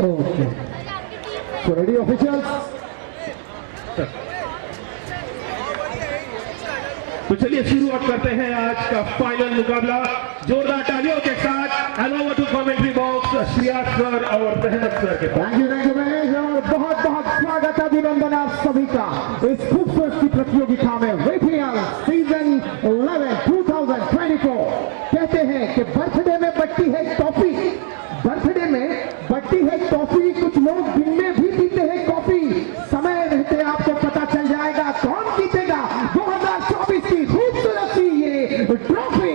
Okay, so ready officials? तो चलिए शुरुआत करते हैं आज का फाइनल मुकाबला जोरदार तालियों के साथ। Over to commentary box Shreyas sir और रहमत सर के पास। थैंक यू महेश, और बहुत बहुत स्वागत अभिनंदन आप सभी का इस खूबसूरत की प्रतियोगिता में। वेटीएल सीजन 11 2024। कहते हैं कि बर्थडे में बट्टी है टॉफी, बर्थडे में बट्टी है टॉफी, कुछ लोग दिन में भी पीते हैं कॉफी। समय रहते आपको पता चल जाएगा कौन जीतेगा 2024 की खूबसूरत सी ये ट्रॉफी।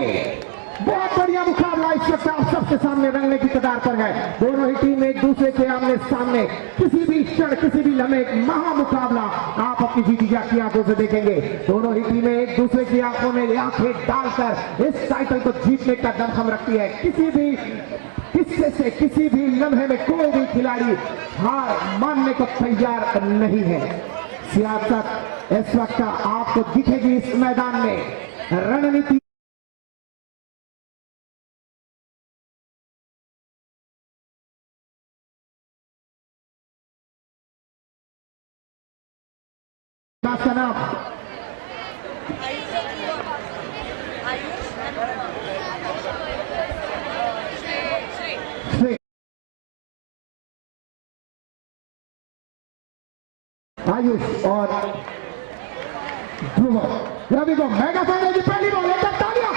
बहुत बढ़िया मुकाबला इस वक्त आप सबके सामने रंगने की कतार पर है। दोनों ही टीम एक दूसरे के आमने सामने, किसी भी क्षण किसी भी लम्हे एक महा मुकाबला आप अपनी जीती जाती आंखों से देखेंगे। दोनों ही टीमें एक दूसरे की आंखों में आंखें डालकर इस टाइटल को जीतने का दमखम रखती है। किसी भी हिस्से से किसी भी लम्हे में कोई भी खिलाड़ी हार मानने को तैयार नहीं है। सियासत इस वक्त आपको दिखेगी इस मैदान में, रणनीति का नाम आयुष और ध्रुव। रवि को मेगा फाइनल की पहली बॉल है, तालियां।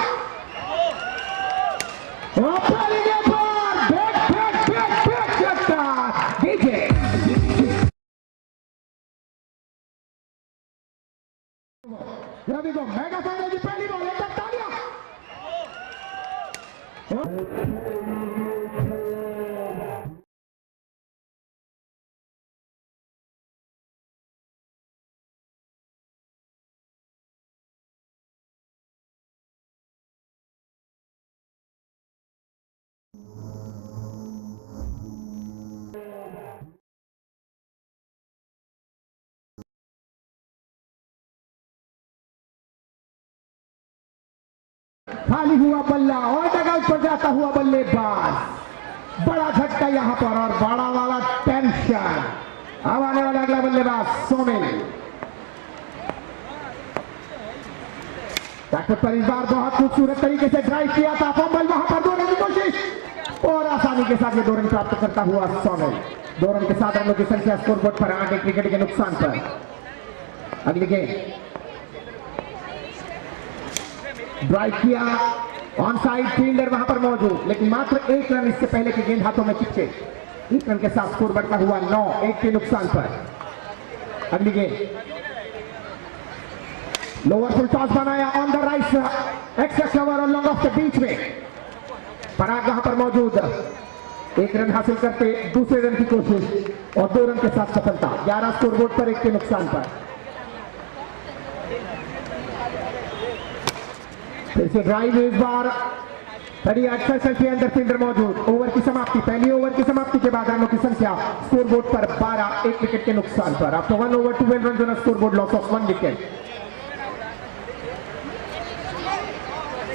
रवि को मेगा फाइनल की पहली बॉल है, तालियां। खाली हुआ बल्ला और डगआउट पर जाता हुआ बल्लेबाज। बड़ा झटका यहां पर और बड़ा वाला टेंशन। अब आने वाला अगला बल्लेबाज सोमिल। बैकफुट पर इस बार बहुत खूबसूरत तरीके से ड्राइव किया था, फंबल वहां पर 2 रन की कोशिश और आसानी के साथ ये 2 रन प्राप्त करता हुआ सोमिल। 2 रन के साथ रनों की संख्या स्कोरबोर्ड पर 8 विकेट के नुकसान पर। अगली गेंद ड्राइव किया, ऑन साइड फील्डर वहां पर मौजूद, लेकिन मात्र 1 रन इससे पहले की गेंद हाथों में चिपके। 1 रन के साथ स्कोर बढ़ता हुआ 9, 1 के नुकसान पर। अगली गेंद लोअर फुल टॉस बनाया on the right, extra cover और लॉन्ग ऑफ के बीच में। पराग वहां पर मौजूद, 1 रन हासिल करते दूसरे रन की कोशिश और 2 रन के साथ सफलता। 11 स्कोरबोर्ड पर, 1 के नुकसान पर। फिर से ड्राइव, इस बार 38 सर्कल के अंदर फील्डर मौजूद। ओवर की समाप्ति, पहली ओवर की समाप्ति के बाद रनों की संख्या स्कोरबोर्ड पर 12, 1 विकेट के नुकसान पर। After 1 over 12 run on scoreboard, loss of 1 wicket.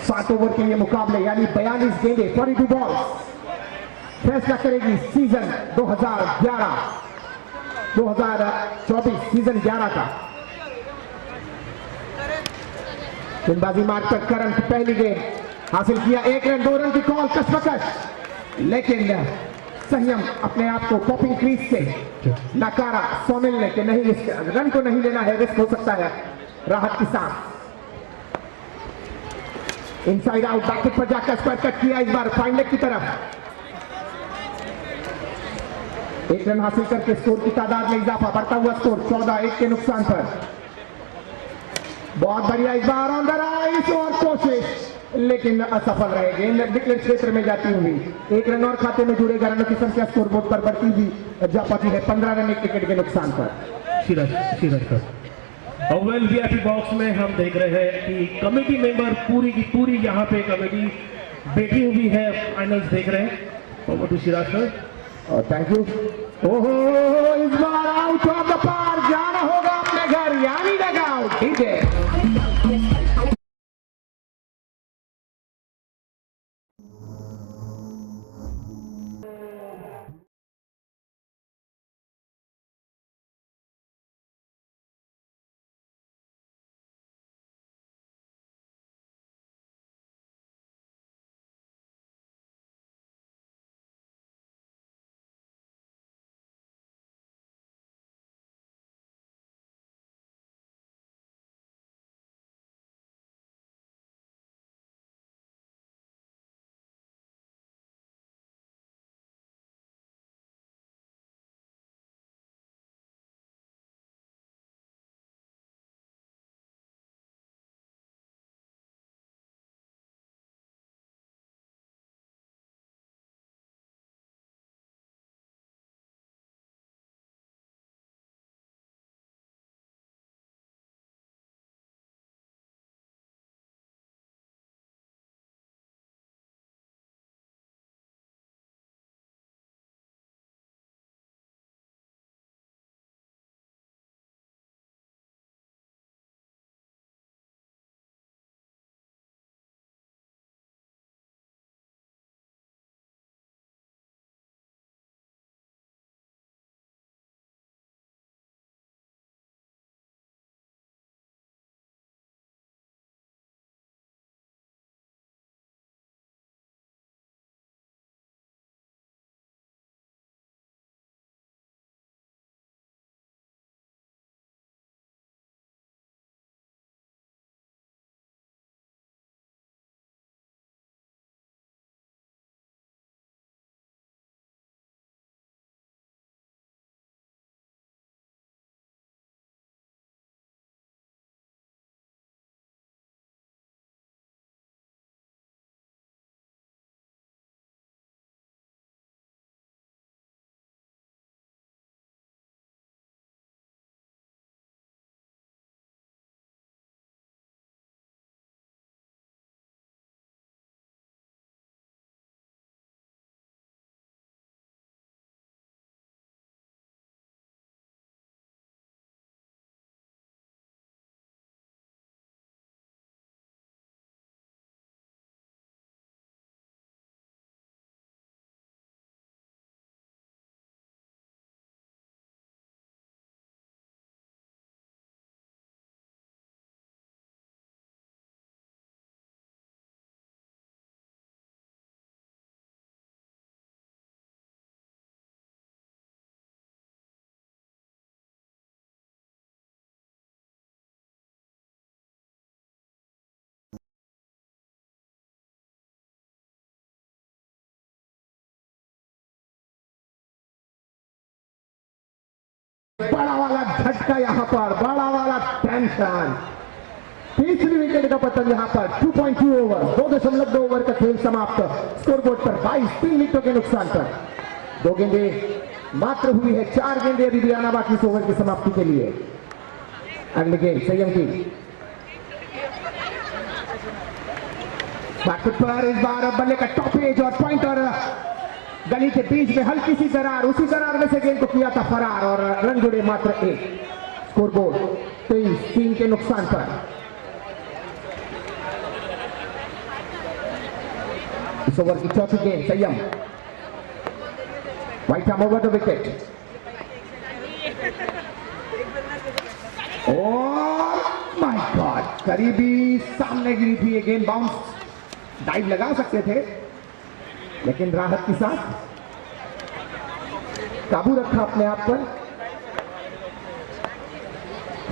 7 over के ये मुकाबले यानी 42 गेंदें, 42 बॉल फैसला करेगी सीजन 2024 सीजन 11 का। गेंदबाजी मार्ग पर करण की पहली गेंद हासिल किया, 1 रन, 2 रन की कॉल कशमकश, लेकिन संयम अपने आप को पॉपिंग क्रीज से नकारा सोमिल ने कि नहीं, इस रन को नहीं लेना है, रिस्क हो सकता है। राहत की सांस, इनसाइड आउट, बैकफुट पर जाकर स्क्वायर कट किया, इस बार फाइन लेग की तरफ। 1 रन हासिल करके स्कोर की तादाद में इजाफा, बढ़ता हुआ स्कोर 14, 1 के नुकसान पर। बहुत बढ़िया इस बार ऑन द राइट और कोशिश, लेकिन असफल रहे। गेंद विकेट क्षेत्र में जाती हुई 1 रन और खाते में जुड़ेगा। रनों की संख्या स्कोरबोर्ड पर बढ़ती हुई जा पाती है 15 रन, 1 विकेट के नुकसान पर। ओवल वीआईपी बॉक्स में हम देख रहे हैं कि कमेटी मेंबर पूरी की पूरी यहाँ पे कमेटी बैठी हुई है, फाइनल्स देख रहे हैं। Over to Shreyas sir. Thank you. ओहो, इस बार आउट ऑफ द पार, जाना होगा अपने घर यानी डगआउट। ठीक है। बड़ा वाला झटका यहाँ पर, बड़ा वाला टेंशन। तीसरी विकेट का पतन यहाँ पर। 2.2 ओवर, 2.2 ओवर का खेल समाप्त। स्कोरबोर्ड पर 22, 3 विकेटों के नुकसान पर। 2 गेंदें मात्र हुई है, 4 गेंदें अभी भी आना बाकी इस ओवर की समाप्ति के लिए। अगली गेंद संयम की बैकफुट पर, इस बार बल्ले का टॉप एज और पॉइंटर गली के बीच में हल्की सी दरार, उसी दरार में से गेंद को किया था फरार और रन जुड़े मात्र 1। स्कोरबोर्ड 23, 3 के नुकसान पर। इस ओवर की चौथी गेंद संयम, white arm over the wicket और माय गॉड, करीबी सामने गिरी थी ये गेंद। बाउंस, डाइव लगा सकते थे लेकिन राहत के साथ काबू रखा अपने आप पर।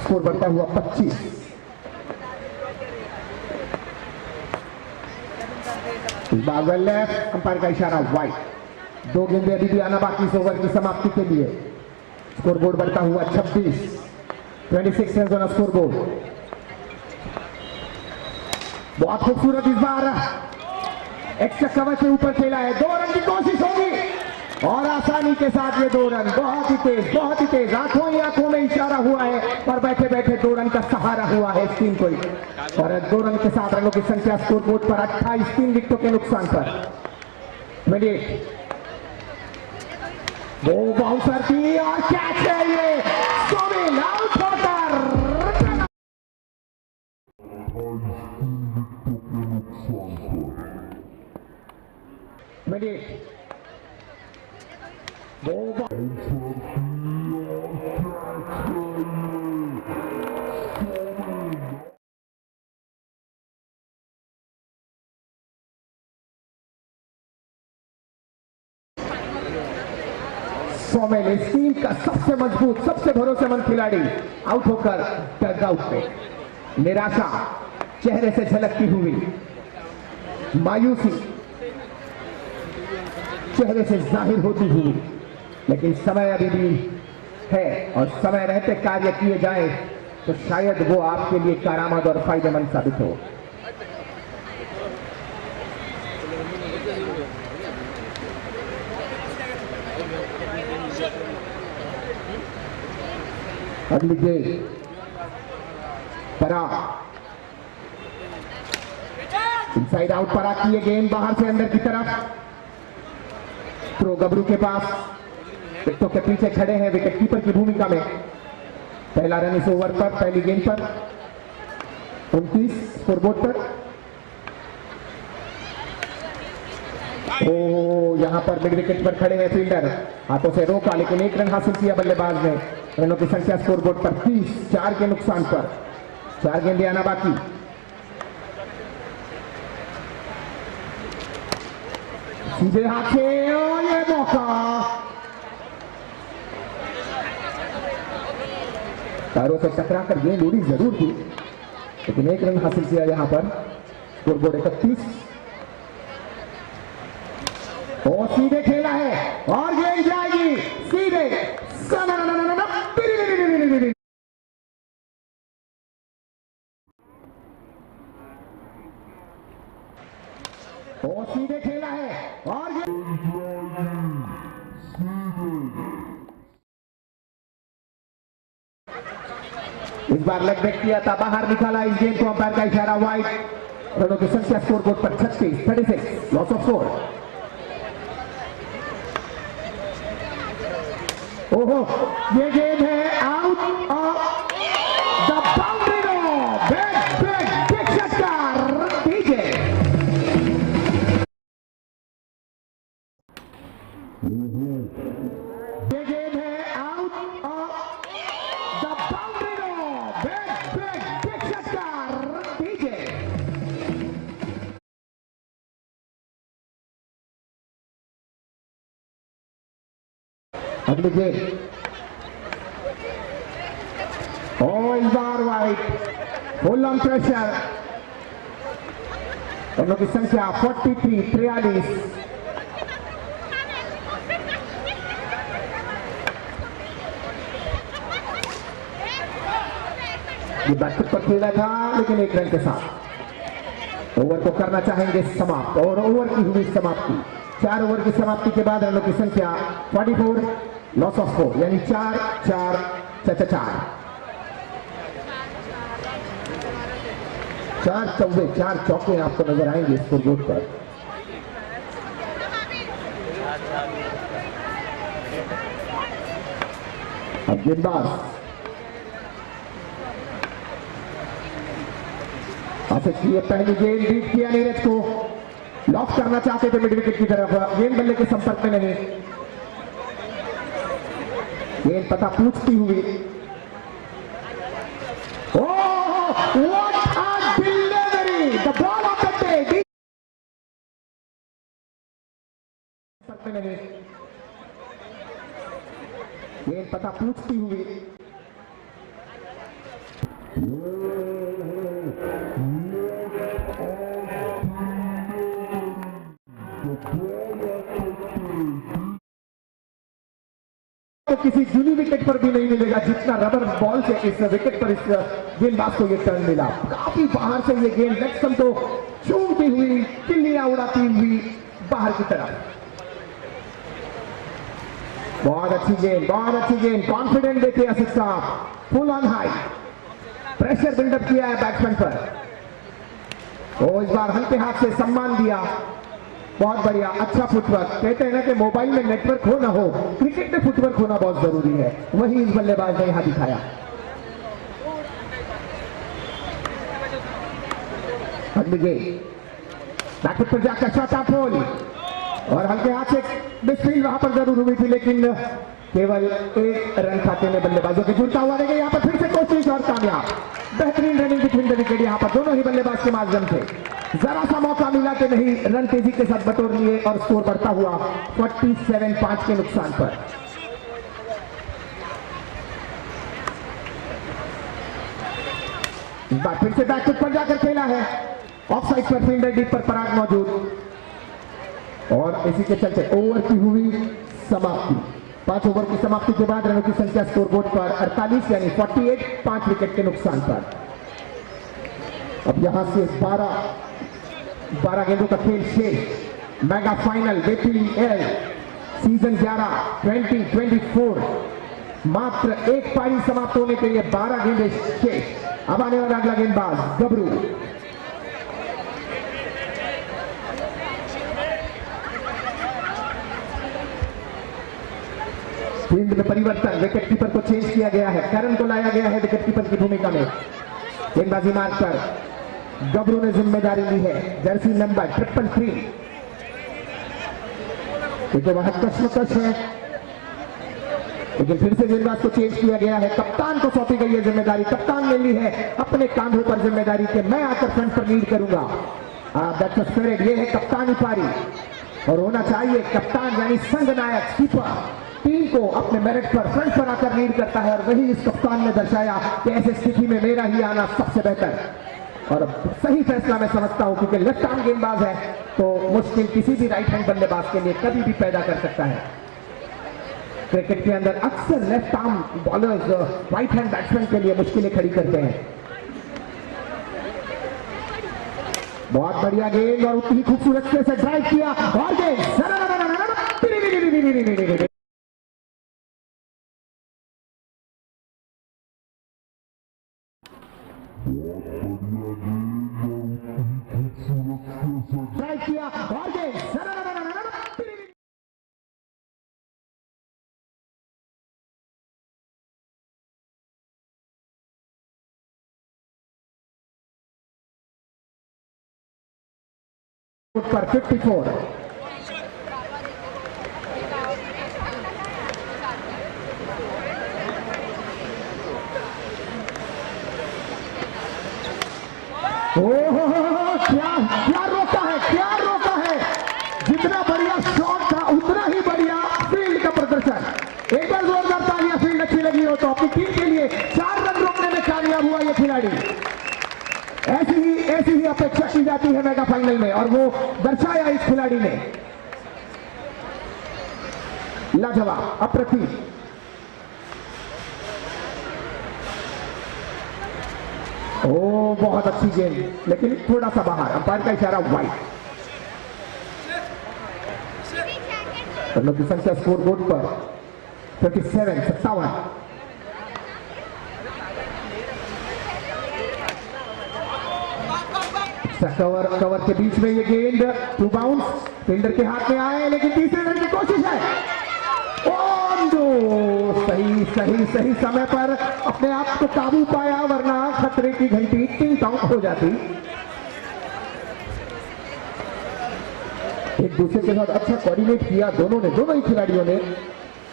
स्कोर बढ़ता हुआ 25। इस बार वेल लेफ्ट, अंपायर का इशारा वाइड। 2 गेंदें अभी भी आना बाकी इस ओवर की समाप्ति के लिए। स्कोरबोर्ड बढ़ता हुआ 26, 26 रन ऑन स्कोरबोर्ड। बहुत खूबसूरत इस बार एक्स्ट्रा कवर से ऊपर खेला है। 2 रन की कोशिश होगी और आसानी के साथ ये 2 रन, बहुत ही तेज, बहुत ही तेज। आंखों ही आंखों में इशारा हुआ है और बैठे बैठे 2 रन का सहारा हुआ है इस टीम को। और 2 रन के साथ रनों की संख्या स्कोरबोर्ड पर 28, 3 विकेटों के नुकसान पर। 28, वो बाउंसर की और कैच है ये, सोमिल आउट होकर। 28, वो सोमेल इस टीम का सबसे मजबूत, सबसे भरोसेमंद खिलाड़ी आउट होकर डगआउट पे। निराशा चेहरे से झलकती हुई, मायूसी चेहरे से जाहिर होती हुई, लेकिन समय अभी भी है और समय रहते कार्य किए जाए तो शायद वो आपके लिए कारामद और फायदेमंद साबित हो। अगली गेंद परा, इनसाइड आउट परा की ये गेंद बाहर से अंदर की तरफ। थ्रो गबरू के पास, विकेटों के पीछे खड़े हैं विकेट कीपर की भूमिका में। पहला रन इस ओवर पर, पहली गेंद पर। 29 स्कोरबोर्ड पर। ओ, यहां पर मिड विकेट पर खड़े हैं फील्डर, हाथों से रोका लेकिन 1 रन हासिल किया बल्लेबाज ने। रनों की संख्या स्कोरबोर्ड पर 30, 4 के नुकसान पर। 4 गेंदें आना बाकी। सीधे हाथ से और ये मौका, पैरों से टकरा कर गेंद उड़ी जरूर थी लेकिन 1 रन हासिल किया यहां पर। स्कोरबोर्ड 31 और सीधे खेला है और गेंद जाएगी सीधे। और सीधे खेला है और इस बार लेग ब्रेक किया था, बाहर निकाला इस गेंद को, अंपायर का इशारा वाइड। रनों की संख्या स्कोरबोर्ड पर 36, 36, लॉस ऑफ 4। ओहो, ये गेंद है out of the boundary rope. Big षटकार डीजे। ये गेंद है out of the boundary rope. Big षटकार डीजे। अगली गेंद और इस बार वाइड, फुल ऑन प्रेशर। रनों की संख्या 43, 43। ये बैकफुट पर खेला था लेकिन 1 रन के साथ ओवर को करना चाहेंगे समाप्त और ओवर की हुई समाप्ति। 4 ओवर की समाप्ति के बाद रनों की संख्या 44, लॉस ऑफ 4 यानी 4 4 4 4 चौके आपको नजर आएंगे स्कोर बोर्ड पर। अब गेंदबाज आसिफ की पहली गेंद बीट किया नीरज को, लॉक करना चाहते थे मिड विकेट की तरफ, गेंद बल्ले के संपर्क में नहीं, गेंद पता पूछती हुई। What a delivery, the ball of the day, संपर्क में नहीं, गेंद पता पूछती हुई। तो किसी जूनी विकेट पर भी नहीं मिलेगा जितना रबर बॉल से इस विकेट पर इस गेंदबाज को ये टर्न मिला। काफी बाहर से ये गेंद लेग स्टंप को चूमती हुई, किल्लियां उड़ाती हुई बाहर की तरफ। बहुत अच्छी गेंद, बहुत अच्छी गेंद, कॉन्फिडेंट देखे आसिफ साहब, full on high, pressure buildup किया है बैट्समैन पर। तो इस बार हल्के हाथ से सम्मान दिया, बहुत बढ़िया, अच्छा फुटवर्क। कहते हैं ना कि मोबाइल में नेटवर्क हो ना हो, क्रिकेट में फुटवर्क होना बहुत जरूरी है, वही इस बल्लेबाज ने यहां दिखाया। अगली गेंद बैकफुट पर जाकर शॉट ऑफ होल और हल्के हाथ से मिसफील्ड वहां पर जरूर हुई थी, लेकिन केवल 1 रन खाते में बल्लेबाजों के जुड़ता हुआ देखे। यहां पर फिर से कोशिश और कामयाब, बेहतरीन रनिंग बिटवीन द विकेट। यहां पर दोनों ही बल्लेबाज के माध्यम से जरा सा मौका मिला कि नहीं, रन तेजी के साथ बटोर लिए और स्कोर बढ़ता हुआ 47-5 के नुकसान पर। इस बार फिर से बैकफुट पर जाकर खेला है, ऑफ साइड पर फील्डर डीप पर पराग मौजूद और इसी के चलते ओवर की हुई समाप्ति। 5 ओवर की समाप्ति के बाद रनों की संख्या स्कोरबोर्ड पर 48 यानी 48, 5 विकेट के नुकसान पर। अब यहां से 12 गेंदों का खेल शेष। मेगा फाइनल बीपीएल सीजन 11 2024 मात्र 1 पारी समाप्त होने के लिए 12 गेंदें शेष। अब आने वाला अगला गेंदबाज गबरू। फील्ड में परिवर्तन, विकेट कीपर को चेंज किया गया है, करन को लाया गया है विकेट कीपर की भूमिका में। गेंदबाजी मार्ग पर गबरू ने जिम्मेदारी ली है, जर्सी नंबर 333। तो वह कश्मकश है, लेकिन फिर से गेंदबाज को चेंज किया गया है, कप्तान को सौंपी गई है जिम्मेदारी। कप्तान ने ली है अपने कांधों पर जिम्मेदारी के मैं आकर फ्रंट पर लीड करूंगा। दैट्स द स्पिरिट, ये है कप्तानी पारी और होना चाहिए कप्तान यानी संघ नायक कीपर टीम को अपने मेरिट पर फ्रंट पर आकर लीड करता है और वही इस कप्तान ने दर्शाया कि ऐसी स्थिति में मेरा ही आना सबसे बेहतर और सही फैसला मैं समझता हूं, क्योंकि लेफ्ट आर्म गेंदबाज है तो मुश्किल किसी भी राइट हैंड बल्लेबाज के लिए कभी भी पैदा कर सकता है। क्रिकेट के अंदर अक्सर left arm bowlers right hand batsman के लिए मुश्किलें खड़ी करते हैं। बहुत बढ़िया गेंद और उतनी खूबसूरत से ड्राइव किया और गेंद ड्राइव किया और गेंद पर 54। क्या रोका है, क्या रोका है। जितना बढ़िया शॉट था उतना ही बढ़िया फील्ड का प्रदर्शन। एक बार जोरदार तालियां फील्ड अच्छी लगी हो तो अपनी टीम के लिए 4 रन रोकने में कामयाब हुआ ये खिलाड़ी। ऐसी ही अपेक्षा की जाती है मेगा फाइनल में और वो दर्शाया इस खिलाड़ी ने। लाजवाब, अप्रतिम। ओ बहुत अच्छी गेंद, लेकिन थोड़ा सा बाहर, अंपायर का इशारा वाइड। रनों की संख्या स्कोर बोर्ड पर 57। कवर के बीच में ये गेंद 2 बाउंस फील्डर के हाथ में आए, लेकिन तीसरे रन की कोशिश है। सही समय पर अपने आप को काबू पाया, वरना खतरे की घंटी टिंग टॉन्ग हो जाती। एक दूसरे के साथ अच्छा कोऑर्डिनेट किया दोनों ही खिलाड़ियों ने।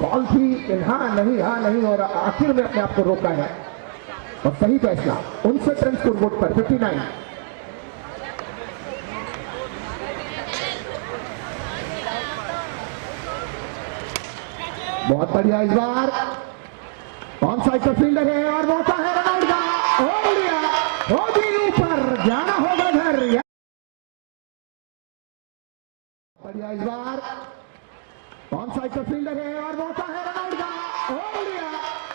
कॉल थी हाँ नहीं और आखिर में अपने आप को रोका है और सही फैसला। 59 रन स्कोरबोर्ड पर 59। बहुत बढ़िया, इस बार ऑन साइड पर फील्डर है और मौका है रनआउट का। हो गया, हो गई ऊपर, जाना होगा घर। बढ़िया, इस बार ऑन साइड पर फील्डर है और मौका है रनआउट का। हो गया,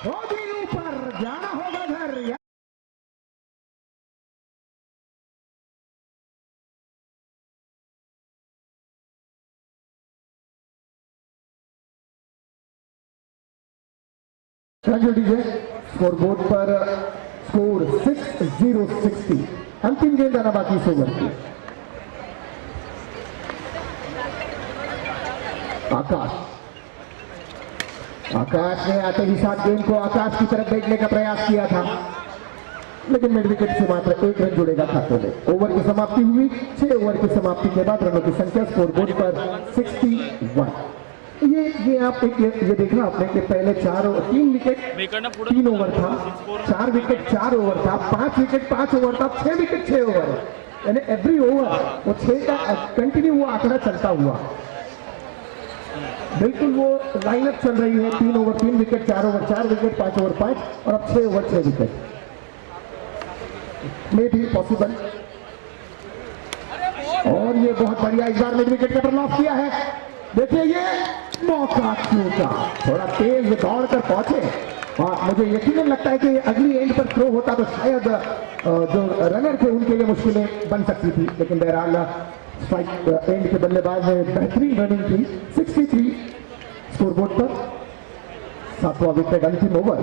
हो गई ऊपर, जाना होगा घर। स्कोरबोर्ड पर स्कोर 60-60। अंतिम गेंद आना बाकी इस ओवर की। आकाश ने आते ही साथ गेंद को आकाश की तरफ भेजने का प्रयास किया था, लेकिन मिड विकेट से मात्र 1 रन जुड़ेगा खाते में। ओवर की समाप्ति हुई। 6 ओवर की समाप्ति के बाद रनों की संख्या स्कोरबोर्ड पर 61। ये आप ये देखना आपने कि पहले 3 विकेट 3 ओवर था, 4 विकेट 4 ओवर था, 5 विकेट 5 ओवर था, 6 विकेट 6 ओवर, यानी एवरी ओवर वो 6 का कंटिन्यू वो आंकड़ा चलता हुआ। बिल्कुल वो लाइनअप चल रही है। 3 over 3 wicket, 4 over 4 wicket, 5 over 5 और अब 6 ओवर 6 विकेट। मे भी पॉसिबल। और ये बहुत बढ़िया, इस बार मिड विकेट पर लॉक किया है। देखिए ये मौका चूका, थोड़ा तेज दौड़ कर पहुंचे और मुझे यकीनन लगता है कि अगली एंड पर थ्रो होता तो शायद जो रनर थे उनके लिए मुश्किलें बन सकती थी, लेकिन बहरहाल स्ट्राइक एंड के बल्लेबाज ने बेहतरीन रनिंग की। 63 स्कोरबोर्ड पर 7वां विकेट, अंतिम ओवर।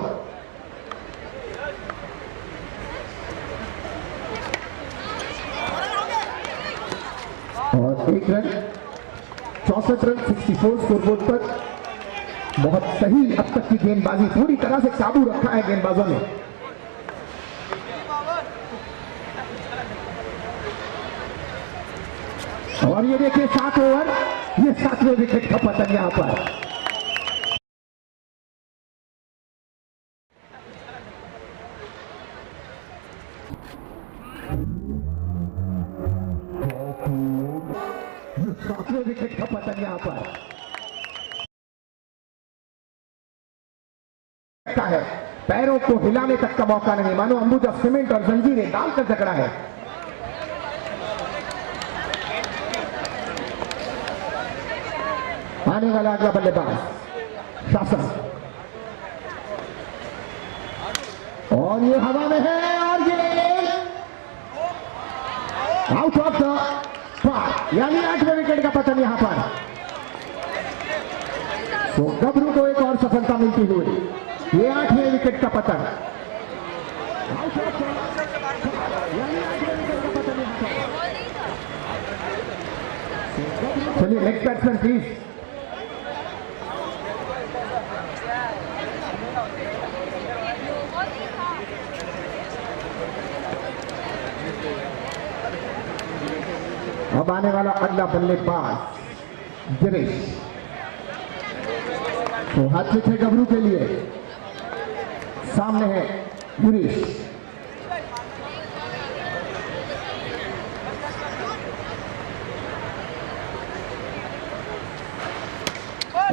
और 1 रन, 64 रन 64 स्कोरबोर्ड पर। बहुत सही अब तक की गेंदबाजी, पूरी तरह से काबू रखा है गेंदबाजों ने। और ये देखिए 7 ओवर, ये 7वें विकेट का पतन यहां पर। विकेट का पतन यहां पर है। पैरों को हिलाने तक का मौका नहीं, मानो अंबुजा सीमेंट और जंजीरें डालकर झगड़ा है। आने वाला अगला बल्लेबाज शासन, और ये हवा में है और ये आउट ऑफ द पार्क, यानी 8वें विकेट का पतन यहां पर। तो गबरू को एक और सफलता मिलती हुई, ये 8वें विकेट का पतन। चलिए नेक्स्ट बैट्समैन प्लीज। अब आने वाला अगला बल्लेबाज गिरीश। तो हाथ में थे गबरू के लिए, सामने है गिरीश।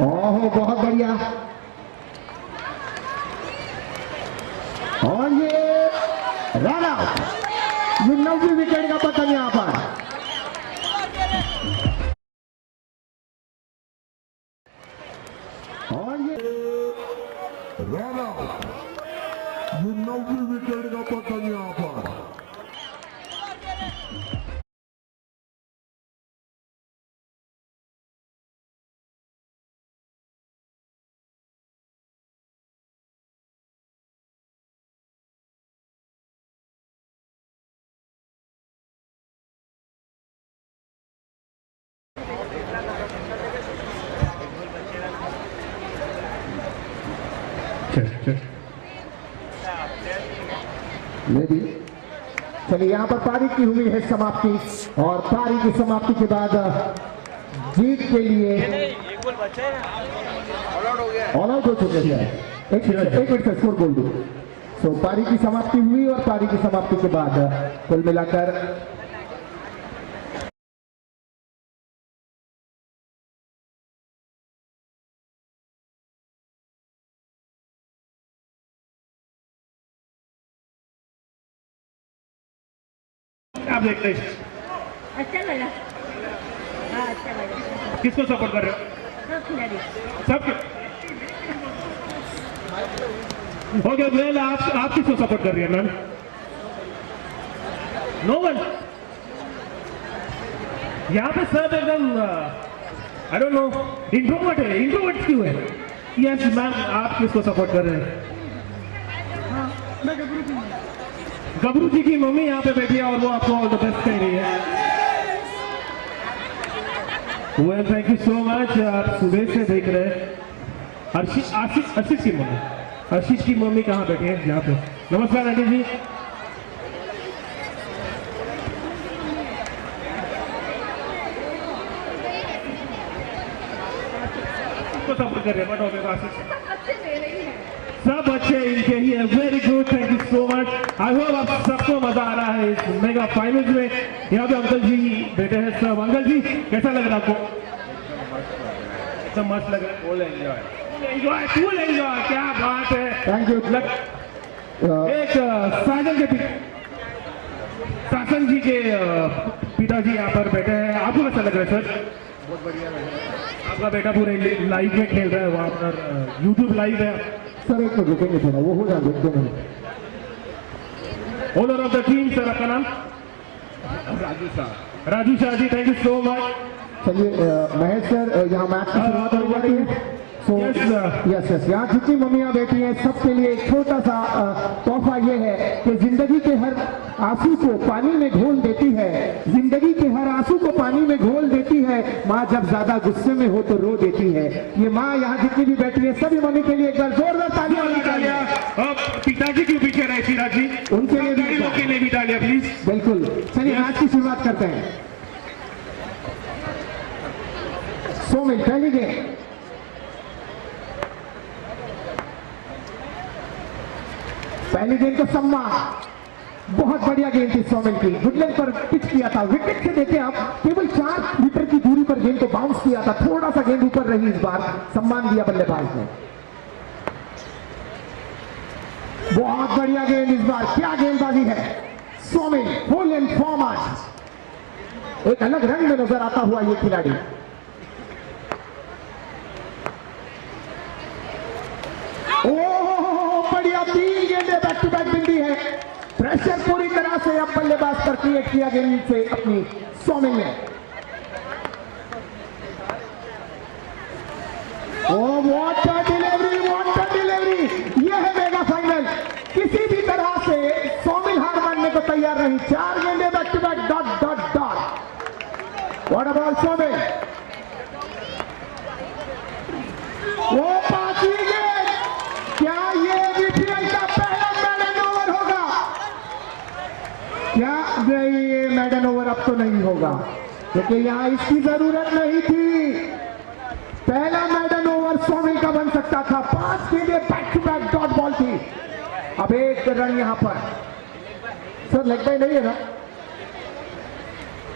ओह बहुत बढ़िया, और ये रन आउट, ये 9वीं विकेट का पतन यहां पर। और ये रन आउट, ये 9वीं विकेट का पतन यहाँ पर। लेडी चलिए यहाँ पर पारी की हुई है समाप्ति और पारी की समाप्ति के बाद जीत के लिए ऑल आउट हो चुके हैं। एक मिनट से स्कोर बोल दो। सो पारी की समाप्ति हुई और पारी की समाप्ति के बाद कुल मिलाकर आप देखते हैं अच्छा लगा। हाँ अच्छा लगा। किसको सपोर्ट कर रहे हो? सब खिलाड़ी। सबके हो गया। वेल आप किसको सपोर्ट कर रही है मैम? No one. यहाँ पे सब एकदम आई डोंट नो इंट्रोवर्ट है। इंट्रोवर्ट क्यों है? यस मैम, आप किसको सपोर्ट कर रहे हैं? गबरू जी की मम्मी यहाँ पे बैठी है और वो आपको ऑल द बेस्ट कह रही है। Well thank you so much. आप सुबह से देख रहे हैं। आशीष की मम्मी, आशीष की मम्मी कहाँ बैठी है? यहाँ पे। नमस्कार आंटी जी। तो सपोर्ट कर रहे हैं बट आशीष सब अच्छे इनके ही है। Very good, thank you so much. I hope आप सबको मजा आ रहा है इस मेगा फाइनल्स में। यहाँ पे अंकल जी बैठे हैं सब। अंकल जी कैसा लग रहा है आपको? सब मस्त लग रहा है। Full enjoy, full enjoy. क्या बात है। Thank you. एक शासन जी के पिताजी यहाँ पर बैठे हैं। आपको कैसा लग रहा है सर? बहुत बढ़िया लग रहा है। आपका बेटा पूरे लाइव में खेल रहा है वहाँ पर, यूट्यूब लाइव है। सर एक मिनट रुकेंगे थोड़ा, वो हो जाएंगे 2 minute. Owner of the team sir, आपका नाम? Raju Shah ji, thank you so much. चलिए महेश सर, यहाँ मैच की शुरुआत हो गई है। सो यस यहाँ जितनी मम्मियाँ बैठी हैं सबके लिए एक छोटा सा तोहफा ये है कि जिंदगी के हर आंसू को पानी में घोल देती है। जिंदगी के हर आंसू को पानी में घोल देती है। माँ जब ज्यादा गुस्से में हो तो रो देती है। ये माँ यहाँ जितनी भी बैठी है सभी मम्मी के लिए एक बार जोरदार तालियां निकालिए। पिताजी क्यों पीछे रहे सिराज जी? उनके लिए भी डालिए प्लीज। बिल्कुल। चलिए मैच की शुरुआत करते हैं। सोमिल पहली गेंद। पहली गेंद को सम्मान। बहुत बढ़िया गेंद थी सोमिल की। वुडलैंड पर पिच किया था। विकेट से देखे आप केवल 4 मीटर की दूरी पर गेंद को बाउंस किया था। थोड़ा सा गेंद ऊपर रही। इस बार सम्मान दिया बल्लेबाज ने। बहुत बढ़िया गेंद इस बार। क्या गेंदबाजी है। Somil full in form. आज एक अलग रंग में नजर आता हुआ ये खिलाड़ी। ओह बढ़िया 3 गेंदें बैक टू बैक बिंदी है। प्रेशर पूरी तरह से अब बल्लेबाज पर क्रिएट किया गेंद से अपनी सोमिल ने। Oh what a delivery, what a delivery. यह है मेगा फाइनल। किसी भी तरह से सोमिल हार मानने को तैयार नहीं। 4 गेंदें back to back. Dot dot dot. What about Somil. वो 5वीं गेंद। क्या ये बीपीएल का पहला मैडन ओवर होगा? क्या नहीं, ये मैडन ओवर अब तो नहीं होगा क्योंकि यहां इसकी जरूरत नहीं थी। पहला मैडन ओवर सोमिल का बन सकता था। 5 गेंदें back to back dot ball थी। अब एक रन यहां पर। सर लगता ही नहीं है ना,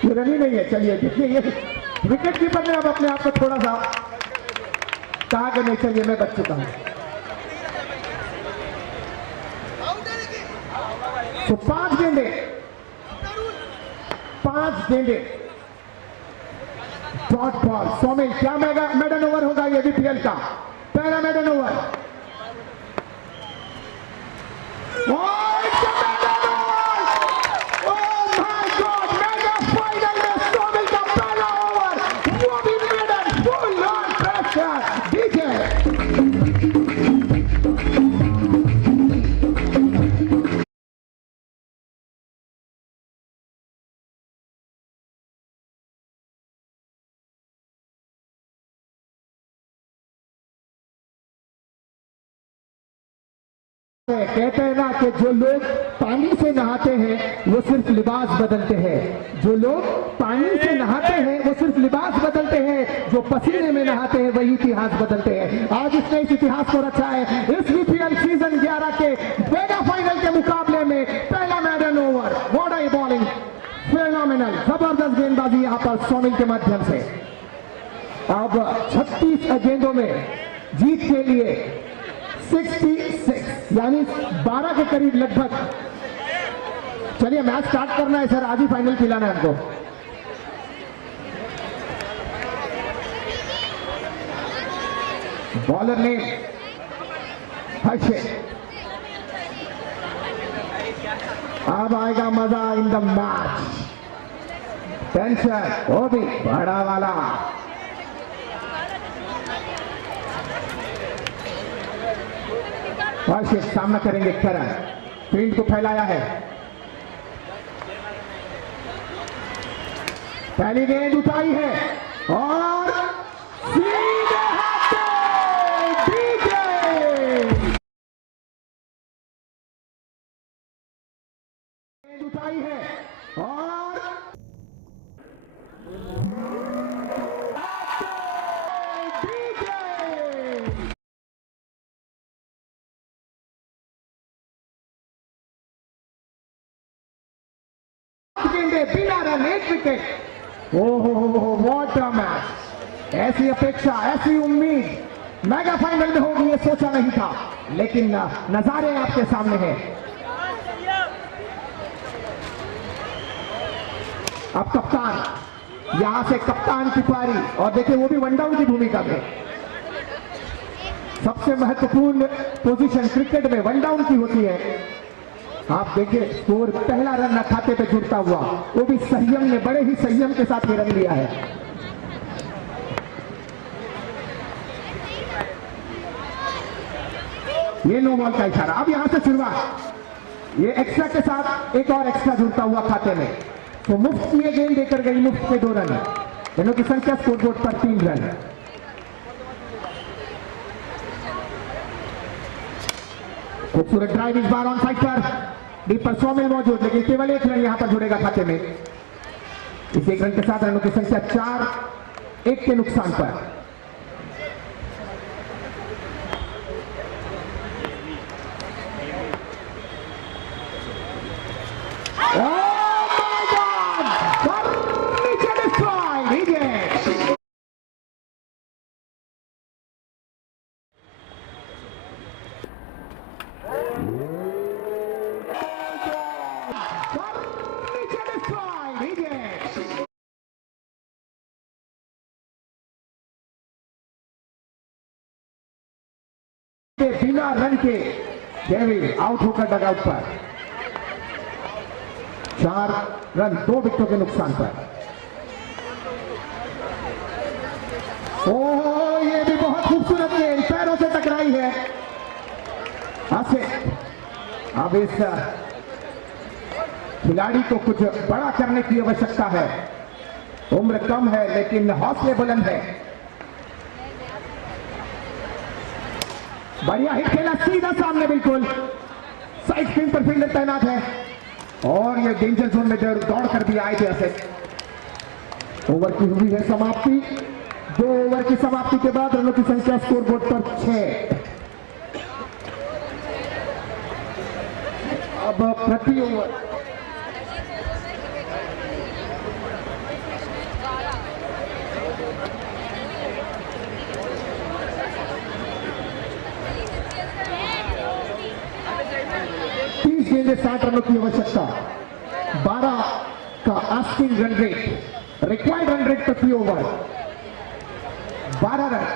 ये रन ही नहीं है। चलिए देखिए, ये विकेट कीपर ने अब अपने आप को थोड़ा सा कहा कि नहीं चलिए मैं बच चुका हूं। तो 5 गेंदे, 5 गेंदे डॉट बॉल। सोमिल क्या मैडन ओवर होगा ये बीपीएल का पहला मैडन ओवर। कहते हैं ना कि जो लोग पानी से नहाते हैं वो सिर्फ लिबास बदलते हैं, जो लोग पानी से नहाते हैं वो सिर्फ लिबास बदलते हैं, जो पसीने में नहाते हैं वही इतिहास बदलते हैं। आज इसने इस इतिहास को रचा है। इस बीपीएल सीजन 11 के मेगा फाइनल के मुकाबले में पहला मैडन over, what A bowling, phenomenal, जबरदस्त गेंदबाजी यहां पर सोमिल के माध्यम से। अब 36 गेंदों में जीत के लिए 66 यानी 12 के करीब लगभग। चलिए मैच स्टार्ट करना है सर, आज ही फाइनल खिलाना है हमको। बॉलर ने हर्षित, अब आएगा मजा इन द मैच। टेंशन वो भी बड़ा वाला। हर्षित सामना करेंगे करण, फील्ड को फैलाया है। पहली गेंद उठाई है और सीधे हाथ गेंद उठाई है और बिना रन, 1 विकेट। ओहो व्हाट अ मैच। ऐसी अपेक्षा, ऐसी उम्मीद मेगा फाइनल में होगी ये सोचा नहीं था, लेकिन नजारे आपके सामने हैं। अब कप्तान, यहां से कप्तान की पारी, और देखिए वो भी वन डाउन की भूमिका में। सबसे महत्वपूर्ण पोजीशन क्रिकेट में वन डाउन की होती है। आप देखिए स्कोर, पहला रन खाते पे जुड़ता हुआ, वो भी संयम ने, बड़े ही संयम के साथ ये रन लिया है। ये नो बॉल का इशारा। अब यहां से शुरुआत, ये एक्स्ट्रा के साथ एक और एक्स्ट्रा जुड़ता हुआ खाते में, तो मुफ्त की ये गेंद देकर गई, मुफ्त के 2 रन, दोनों की संख्या स्कोरबोर्ड पर 3 रन। खूबसूरत ड्राइव इस बार ऑन साइड पर, डीप पर सोमिल मौजूद, लेकिन केवल 1 रन यहां पर जुड़ेगा खाते में। इस 1 रन के साथ रनों की संख्या 4-1 के नुकसान पर। बिना रन के डेविड आउट होकर डगआउट पर। 4 रन 2 विकेटों के नुकसान पर। ओह, ये भी बहुत खूबसूरत गेंद पैरों से टकराई है। अब इस खिलाड़ी को कुछ बड़ा करने की आवश्यकता है। उम्र कम है लेकिन हौसले बुलंद है। बढ़िया हिट खेला, सीधा सामने, बिल्कुल साइड स्पिन पर फील्डर तैनात है, और ये डेंजर जोन में दौड़ कर भी आए थे ऐसे। ओवर की हुई है समाप्ति। 2 ओवर की समाप्ति के बाद रनों की संख्या स्कोरबोर्ड पर 6। अब प्रति ओवर 30 गेंदें 60 रनों की आवश्यकता। 12 का asking run rate, required run rate प्रति ओवर 12 रन।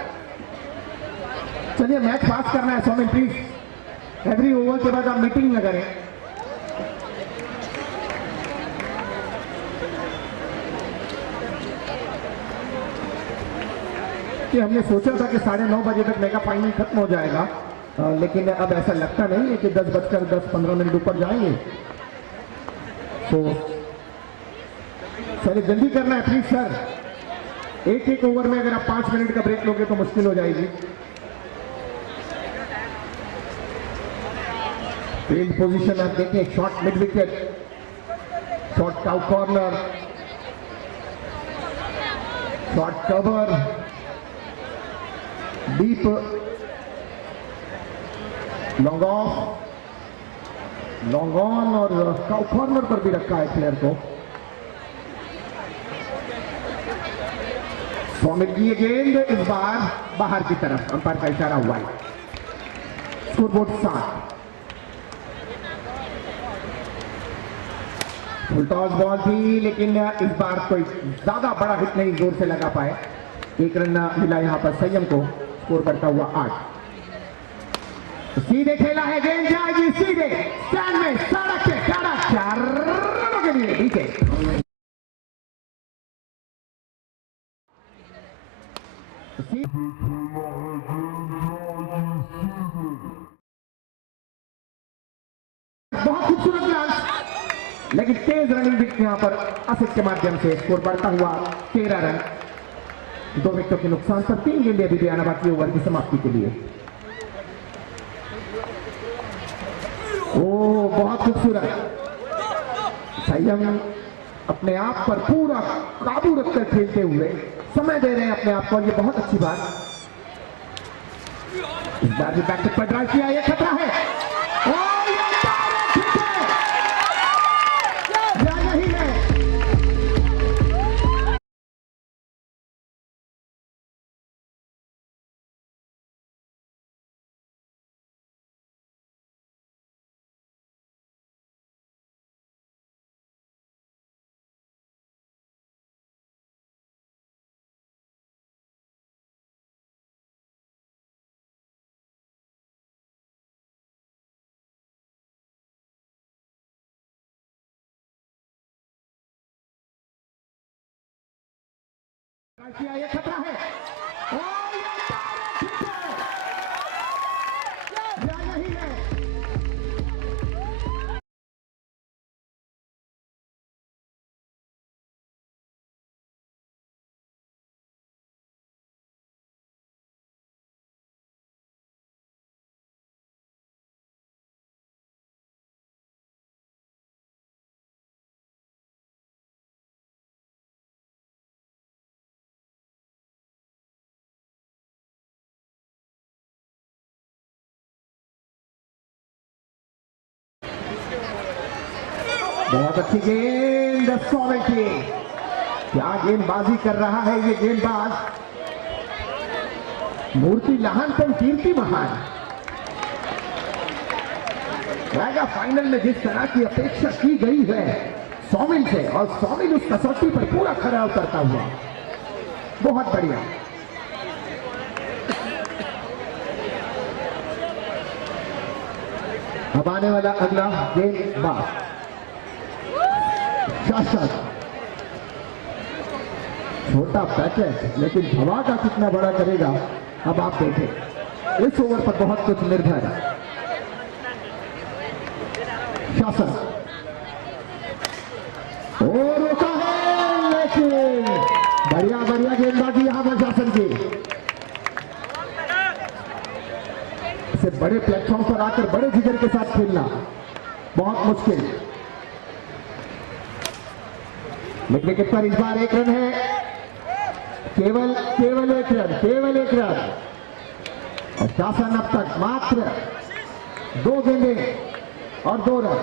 चलिए मैच पास करना है सोमिल प्लीज। एवरी ओवर के बाद आप मीटिंग न करें। कि हमने सोचा था कि 9:30 बजे तक मेगा फाइनल खत्म हो जाएगा, लेकिन अब ऐसा लगता नहीं है कि 10:10-15 ऊपर जाएंगे। तो चलिए जल्दी करना है प्लीज सर। एक ओवर में अगर आप 5 मिनट का ब्रेक लोगे तो मुश्किल हो जाएगी। फील्ड पोजीशन आप देखें, short mid wicket, short cow corner, short cover, deep, long off, long on और काउ कॉर्नर पर भी रखा है प्लेयर को। स्वामी की ये गेंद इस बार बाहर की तरफ, अंपायर का इशारा हुआ है। स्कोरबोर्ड 7। फुल टॉस बॉल थी, लेकिन इस बार कोई ज्यादा बड़ा हिट नहीं जोर से लगा पाए। 1 रन मिला यहां पर संयम को, स्कोर करता हुआ 8। सीधे खेला है, गेंद जाएगी सीधे स्टैंड में, सड़क के 4 रनों के लिए विकेट। बहुत खूबसूरत डांस, लेकिन तेज रनिंग विकेट यहां पर असित के माध्यम से स्कोर बढ़ता हुआ 13 रन। 2 विकेटों के नुकसान पर 3 गेंदें अभी भी आना बाकी ओवर की समाप्ति के लिए। ओ बहुत खूबसूरत, संयम अपने आप पर पूरा काबू रखकर खेलते हुए समय दे रहे हैं अपने आप को, ये बहुत अच्छी बात। इस बार भी बैक पर ड्राइव किया, ये खतरा है और ये ठीक है या नहीं है। ये खतरा है और ये ठीक है या नहीं है। बहुत अच्छी गेंद स्वामी की, क्या गेंदबाजी कर रहा है ये गेंदबाज। मूर्ति लहानपन कीर्ति महान। मेगा फाइनल में जिस तरह की अपेक्षा की गई है स्वामी से, और स्वामी उस कसौटी पर पूरा खरा उतरता हुआ, बहुत बढ़िया। अब आने वाला अगला गेंदबाज शासन। छोटा पैकेज लेकिन धमाका कितना बड़ा करेगा अब आप देखें। इस ओवर पर बहुत कुछ निर्भर है। शासन और रोका है, लेकिन बढ़िया बढ़िया गेंदबाजी यहां पर शासन की। इसे बड़े प्लेटफॉर्म पर आकर बड़े जिगर के साथ खेलना बहुत मुश्किल। मिड विकेट पर इस बार 1 रन है, केवल 1 रन, केवल 1 रन। और शासन अब तक मात्र 2 गेंदें और 2 रन।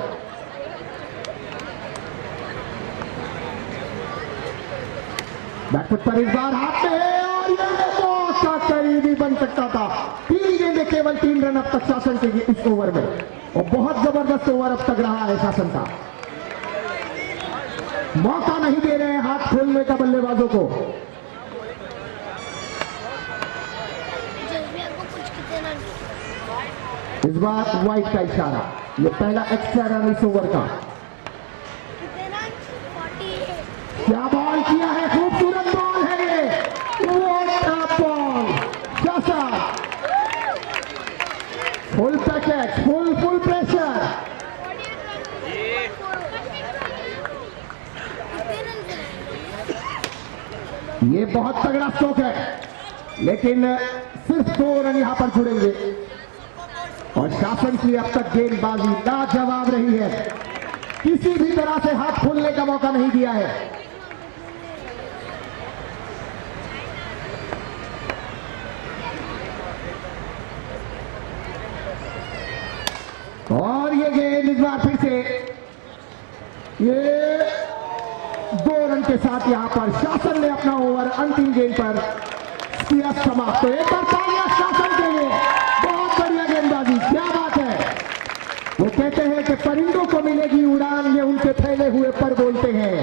बैकफुट पर इस बार हाथ में है और ये मौका करीबी बन सकता था। 3 गेंदें केवल 3 रन अब तक शासन के इस ओवर में, और बहुत जबरदस्त ओवर अब तक रहा है शासन का। मौका नहीं दे रहे हैं हाथ खोलने का बल्लेबाजों को। इस बार वाइट का इशारा। ये पहला एक्स्ट्रा रन इस ओवर का। क्या बॉल किया है, खूबसूरत बॉल है ये, व्हाट अ बॉल। शासन फुल पैकेज, फुल प्रेशर। ये बहुत तगड़ा स्ट्रोक है, लेकिन सिर्फ 2 रन यहां पर जुड़ेंगे और शासन की अब तक गेंदबाजी लाजवाब रही है, किसी भी तरह से हाथ खोलने का मौका नहीं दिया है। और ये गेंद इस बार फिर से ये 2 रन के साथ यहां पर शासन ने अपना ओवर अंतिम गेंद पर किया समाप्त। तो एक बार तालियां शासन के लिए, बहुत बढ़िया गेंदबाजी, क्या बात है। वो कहते हैं कि परिंदों को मिलेगी उड़ान, ये उनके फैले हुए पर बोलते हैं।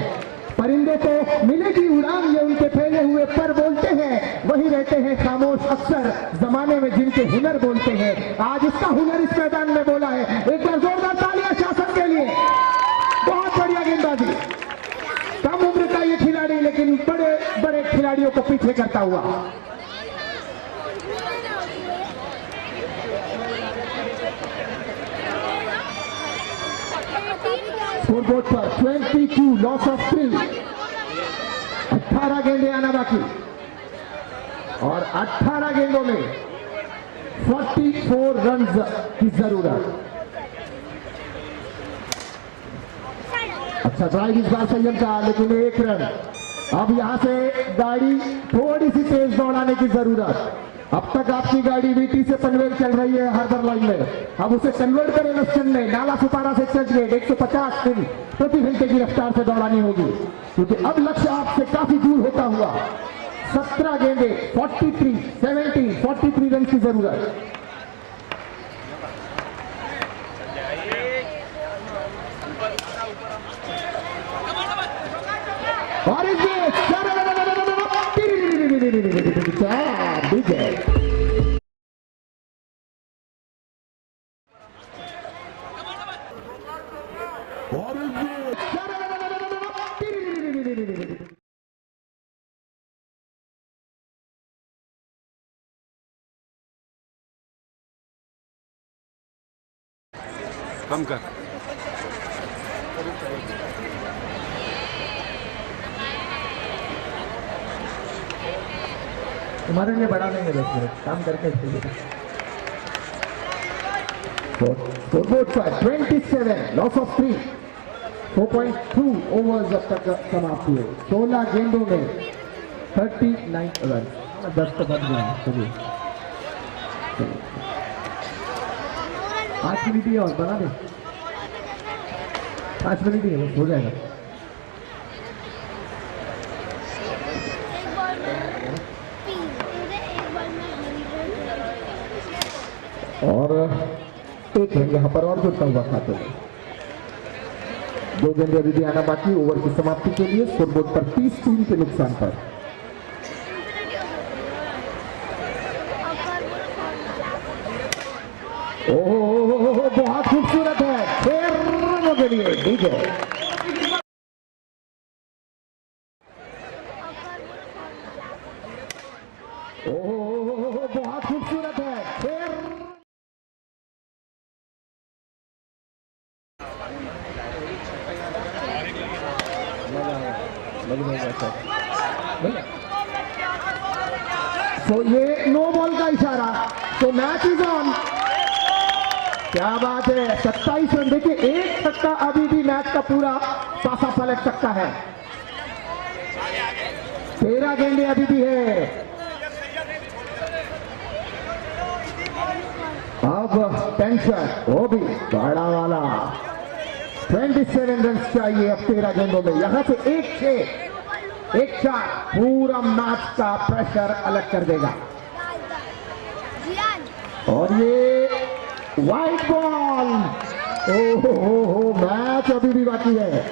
परिंदों को मिलेगी उड़ान, ये उनके फैले हुए पर बोलते हैं, वही रहते हैं खामोश अक्सर जमाने में जिनके हुनर बोलते हैं। आज इसका हुनर इस मैदान में बोला है। एक बार जोरदार तालियां शासन के लिए, बहुत बढ़िया गेंदबाजी। कम उम्र का ये खिलाड़ी, लेकिन बड़े बड़े खिलाड़ियों को पीछे करता हुआ। स्कोरबोर्ड पर 22 लॉस ऑफ 3, 18 गेंदें आना बाकी और 18 गेंदों में 44 रन की जरूरत। अच्छा ड्राइव इस बार संयम का, लेकिन 1 रन। अब यहां से गाड़ी थोड़ी सी तेज दौड़ाने की जरूरत। अब तक आपकी गाड़ी वीटी से पनवेल चल रही है हार्बर लाइन में, अब उसे कन्वर्ट करें वेस्टर्न में, नाला सुपारा से चर्च गेट 150 प्रति घंटे की रफ्तार से दौड़ानी होगी, क्योंकि अब लक्ष्य आपसे काफी दूर होता हुआ। 17 गेंदे 43 रन की जरूरत। और इस कम कर। तुम्हारे लिए बढ़ा देंगे 10 मिनट काम करके। स्कोरबोर्ड पर 27 लॉस ऑफ 3, 4.2 ओवर्स अब तक समाप्त हुए। 16 गेंदों में 39 रन। 10 तो बच गया। चलिए 5 मिनट ही और बना दे, 5 मिनट ही हो जाएगा। और एक है यहाँ पर और जुड़ता हुआ खाते में। 2 गेंदें अभी भी आना बाकी ओवर की समाप्ति के लिए। स्कोरबोर्ड पर 30 टीम के नुकसान पर। ओह बहुत खूबसूरत है, 6 रनों के लिए ठीक है। ओह बहुत खूबसूरत है, 6 तो ये नो बॉल का इशारा। तो मैच इज ऑन। क्या बात है, 27 रन। देखिए एक छक्का अभी भी मैच का पूरा पासा पलट सकता है। 13 गेंदें अभी भी है। अब टेंशन, वो भी बड़ा वाला। 27 रन चाहिए अब 13 गेंदों में। यहां से 1-4 पूरा मैच का प्रेशर अलग कर देगा। और ये वाइट बॉल, ओहो मैच अभी भी बाकी है।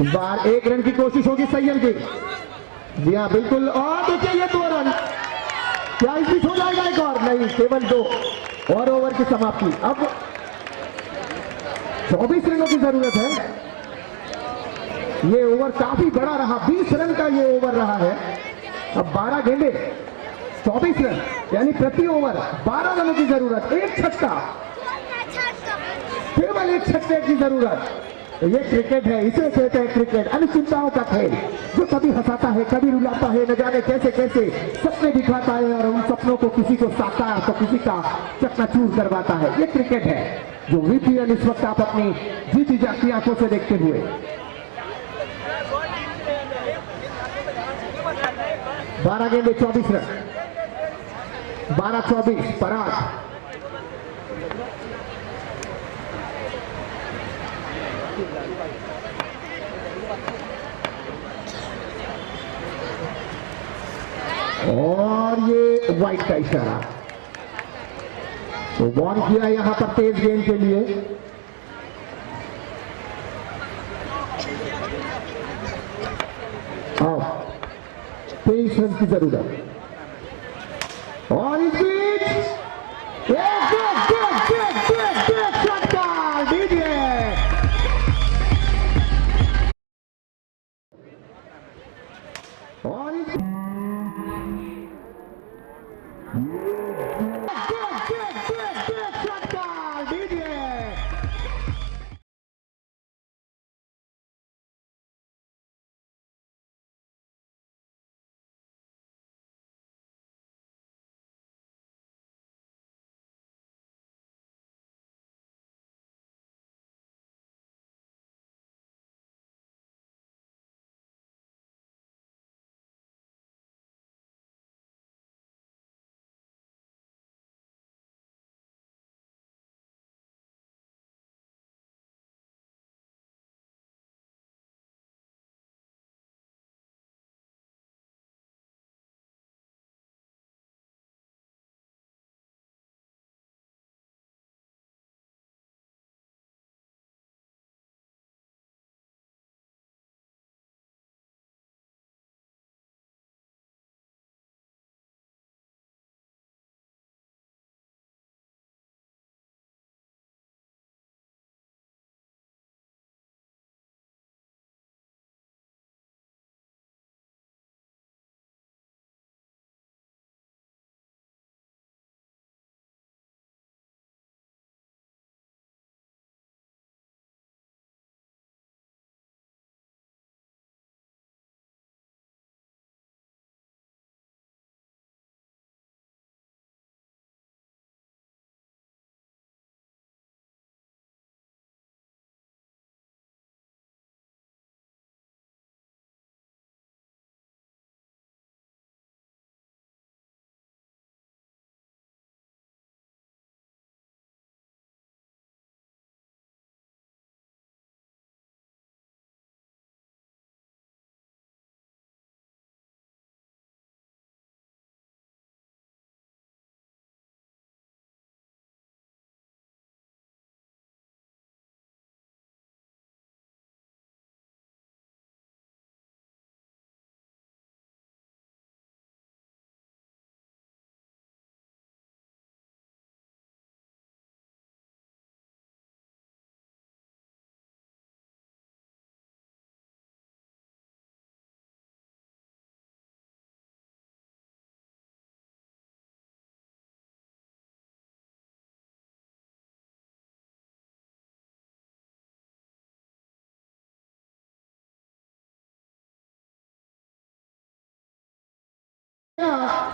इस बार 1 रन की कोशिश होगी सैयद की। जी हाँ बिल्कुल। और देखिए ये 2 रन, क्या इस बीच हो गई, केवल 2 और ओवर की समाप्ति। अब 24 रनों की जरूरत है। ये ओवर काफी बड़ा रहा, 20 रन का ये ओवर रहा है। अब 12 गेंदे 24 रन, यानी प्रति ओवर 12 रनों की जरूरत। एक छक्का, केवल एक छक्के की जरूरत। ये क्रिकेट है, इसे कहते हैं क्रिकेट, अनिश्चितताओं का खेल, जो कभी हंसाता है, कभी रुलाता है, न जाने कैसे कैसे सपने दिखाता है और उन सपनों को किसी को साकार तो किसी का चकनाचूर करवाता है। ये क्रिकेट है जो VPL इस वक्त आप अपनी जीती जाती आंखों से देखते हुए। 12 गेंदे 24 रन, 12-24 पराग। और ये वाइट का इशारा, तो बॉल किया यहां पर तेज गेंद के लिए। अब 23 रन की जरूरत। और इस बीच छक्का दीजिए। और इस छक्का दीजिए।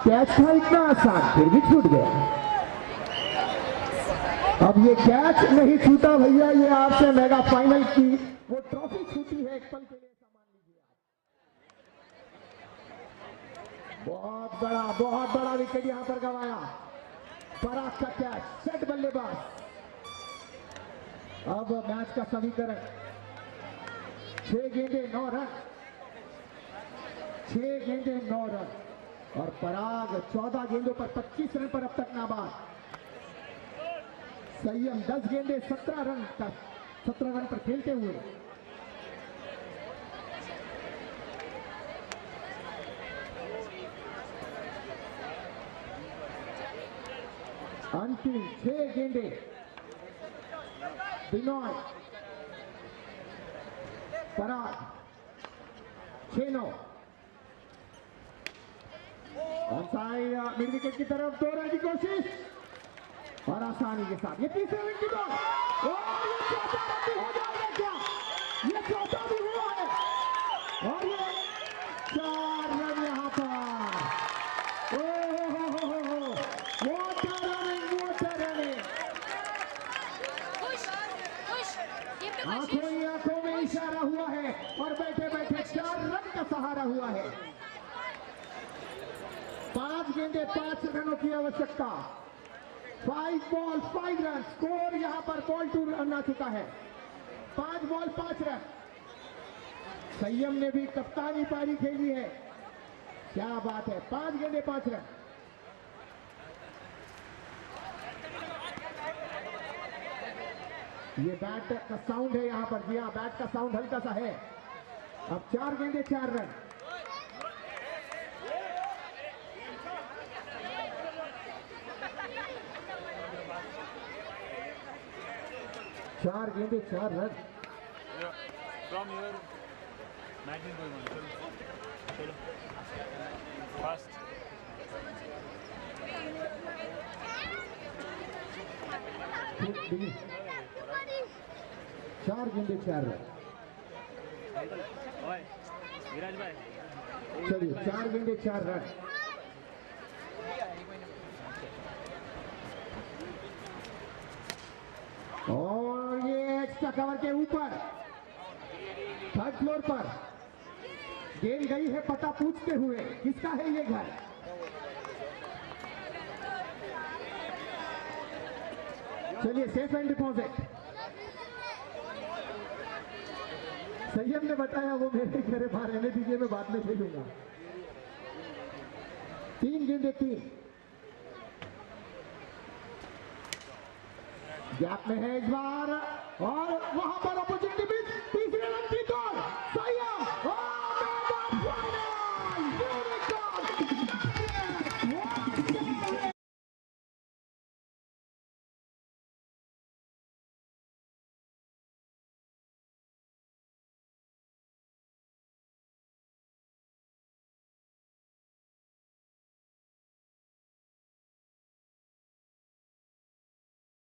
कैच था इतना आसान, फिर भी छूट गया। अब ये कैच नहीं छूटा भैया, ये आपसे मेगा फाइनल की वो ट्रॉफी छूटी है। एक पल के लिए सामान लीजिए आप। बहुत बड़ा विकेट यहां पर गंवाया। पराग का कैच, सेट बल्लेबाज। अब मैच का समीकरण 6 गेंदे 9 रन, 6 गेंदे 9 रन और पराग 14 गेंदों पर 25 रन पर अब तक नाबाद। संयम 10 गेंदे 17 रन पर खेलते हुए। अंतिम 6 गेंदे बिनॉय पराग 6-9 ऑनसाइड मिड विकेट की तरफ 2 रन की कोशिश और आसानी के साथ ये तीसरे विकेट की बॉल और ये चौथा रन भी हो जाएगा क्या? ये चौथा भी हुआ है और ये 4 रन यहां पर। ओहो वाटर रनिंग आंखों ही आंखों में इशारा हुआ है और बैठे बैठे 4 रन का सहारा हुआ है। 5 गेंदे 5 रनों की आवश्यकता। 5 बॉल 5 रन स्कोर यहां पर बॉल 2 रन आ चुका है। 5 बॉल 5 रन। संयम ने भी कप्तानी पारी खेली है, क्या बात है। 5 गेंदे 5 रन। ये बैट का साउंड है यहां पर, जी हाँ बैट का साउंड हल्का सा है। अब 4 गेंदे 4 रन। चार गेंदे 4 run. From here, match is going on. चलो, fast. 4 गेंदे 4 रन। ओए, विराज भाई. चलिए 4 गेंदे 4 रन। और ये एक्स्ट्रा कवर के ऊपर 3rd फ्लोर पर गेंद गई है पता पूछते हुए, किसका है ये घर? चलिए सेफ एंड डिपॉजिट। संयम ने बताया वो मेरे घर बाहर रहने दीजिए, मैं बाद में खेलूंगा। 3 गेंदे 3। गैप में है इस बार और वहां